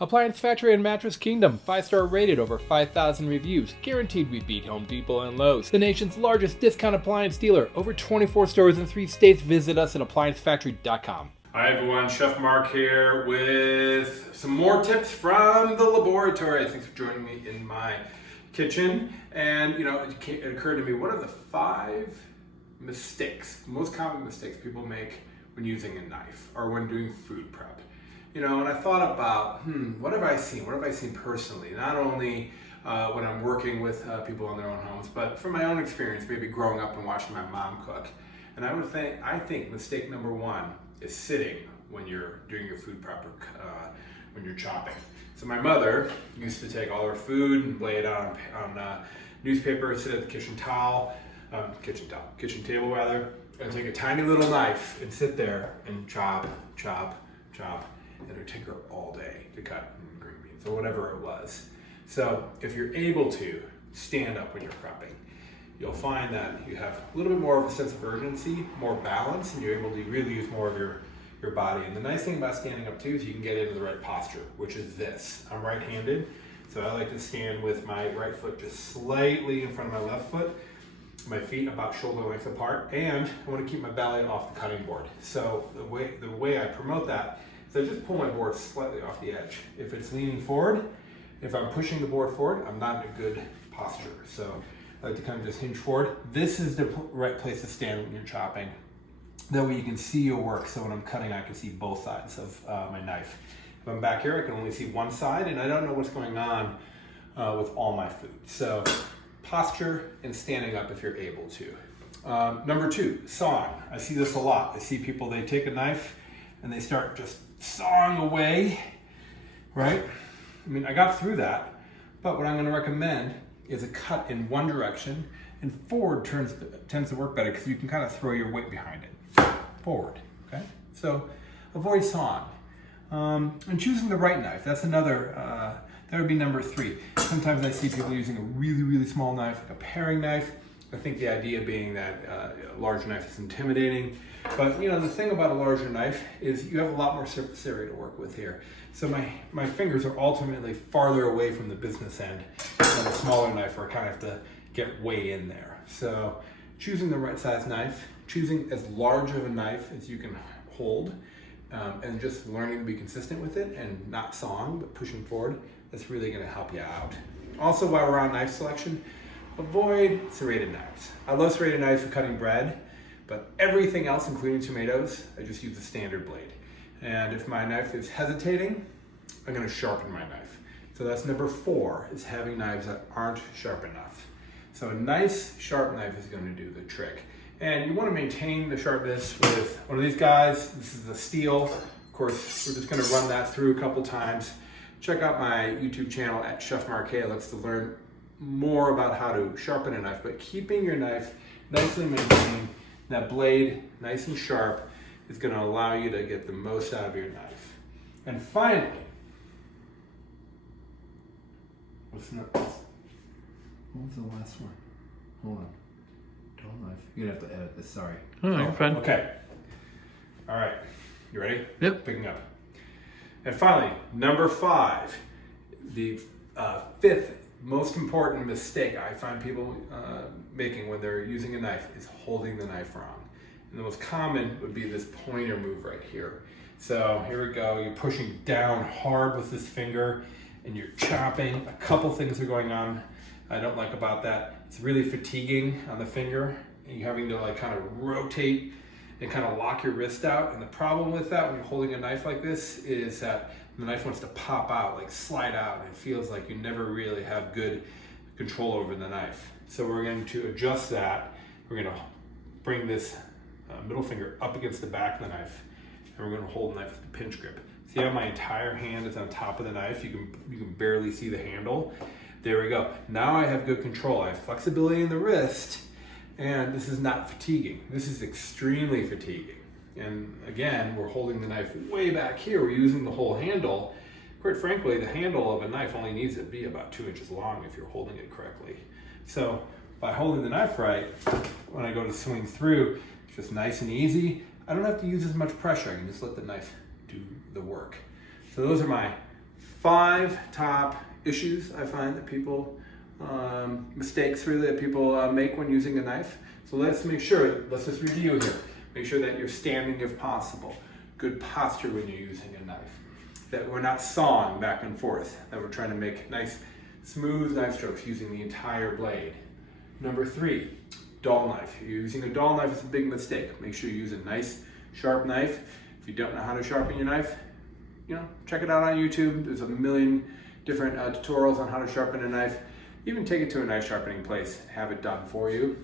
Appliance Factory and Mattress Kingdom, 5-star rated, over 5,000 reviews, guaranteed we beat Home Depot and Lowe's. The nation's largest discount appliance dealer, over 24 stores in 3 states. Visit us at ApplianceFactory.com. Hi everyone, Chef Mark here with some more tips from the laboratory. Thanks for joining me in my kitchen. And it occurred to me, what are the 5 mistakes, most common mistakes people make when using a knife or when doing food prep? And I thought about, what have I seen? What have I seen personally? Not only when I'm working with people in their own homes, but from my own experience, maybe growing up and watching my mom cook. And I think mistake number 1 is sitting when you're doing your food prep or when you're chopping. So my mother used to take all her food and lay it on newspaper, sit at the kitchen table rather, and take a tiny little knife and sit there and chop. And it would take her all day to cut green beans or whatever it was. So if you're able to stand up when you're prepping, you'll find that you have a little bit more of a sense of urgency, more balance, and you're able to really use more of your body. And the nice thing about standing up too is you can get into the right posture, which is this. I'm right-handed, so I like to stand with my right foot just slightly in front of my left foot, my feet about shoulder length apart, and I want to keep my belly off the cutting board. So the way I promote that, so I just pull my board slightly off the edge. If it's leaning forward, if I'm pushing the board forward, I'm not in a good posture. So I like to kind of just hinge forward. This is the right place to stand when you're chopping. That way you can see your work. So when I'm cutting, I can see both sides of my knife. If I'm back here, I can only see one side, and I don't know what's going on with all my food. So posture and standing up if you're able to. Number 2, sawing. I see this a lot. I see people, they take a knife and they start just sawing away, right? I mean, I got through that, but what I'm going to recommend is a cut in one direction, and forward tends to work better because you can kind of throw your weight behind it. Forward, okay? So avoid sawing. And choosing the right knife, that's another, that would be number 3. Sometimes I see people using a really, really small knife, like a paring knife. I think the idea being that a large knife is intimidating. But the thing about a larger knife is you have a lot more surface area to work with here. So my fingers are ultimately farther away from the business end than a smaller knife where I kind of have to get way in there. So choosing the right size knife, choosing as large of a knife as you can hold, and just learning to be consistent with it and not sawing, but pushing forward, that's really gonna help you out. Also, while we're on knife selection, avoid serrated knives. I love serrated knives for cutting bread, but everything else, including tomatoes, I just use a standard blade. And if my knife is hesitating, I'm gonna sharpen my knife. So that's number 4, is having knives that aren't sharp enough. So a nice sharp knife is gonna do the trick. And you wanna maintain the sharpness with one of these guys. This is a steel. Of course, we're just gonna run that through a couple times. Check out my YouTube channel at Chef Mark to learn more about how to sharpen a knife, but keeping your knife nicely maintained, that blade nice and sharp, is going to allow you to get the most out of your knife. And finally, what was the last one? Hold on. Dull knife. You're going to have to edit this, sorry. You're fine. Okay. All right. You ready? Yep. Picking up. And finally, number 5, the 5th most important mistake I find people making when they're using a knife is holding the knife wrong. And the most common would be this pointer move right here. So here we go, you're pushing down hard with this finger and you're chopping. A couple things are going on I don't like about that. It's really fatiguing on the finger, and you're having to kind of rotate and kind of lock your wrist out. And the problem with that when you're holding a knife like this is that the knife wants to pop out, slide out, and it feels like you never really have good control over the knife. So we're going to adjust that. We're going to bring this middle finger up against the back of the knife, and we're going to hold the knife with a pinch grip. See how my entire hand is on top of the knife? You can barely see the handle. There we go. Now I have good control. I have flexibility in the wrist, and this is not fatiguing. This is extremely fatiguing. And again, we're holding the knife way back here. We're using the whole handle. Quite frankly, the handle of a knife only needs to be about 2 inches long if you're holding it correctly. So by holding the knife right, when I go to swing through, it's just nice and easy. I don't have to use as much pressure. I can just let the knife do the work. So those are my 5 top issues I find that people, mistakes really that people make when using a knife. So let's just review here. Make sure that you're standing if possible. Good posture when you're using a knife. That we're not sawing back and forth. That we're trying to make nice, smooth knife strokes using the entire blade. Number 3, dull knife. If you're using a dull knife, it's a big mistake. Make sure you use a nice, sharp knife. If you don't know how to sharpen your knife, check it out on YouTube. There's a million different tutorials on how to sharpen a knife. Even take it to a knife sharpening place, have it done for you.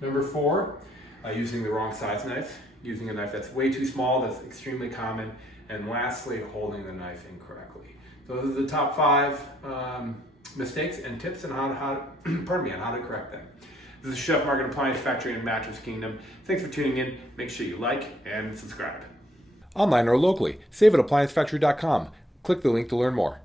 Number 4, using the wrong size knife. Using a knife that's way too small, that's extremely common. And lastly, holding the knife incorrectly. So those are the top 5 mistakes and tips on how to correct them. This is Chef Market Appliance Factory in Mattress Kingdom. Thanks for tuning in. Make sure you like and subscribe. Online or locally, save at ApplianceFactory.com. Click the link to learn more.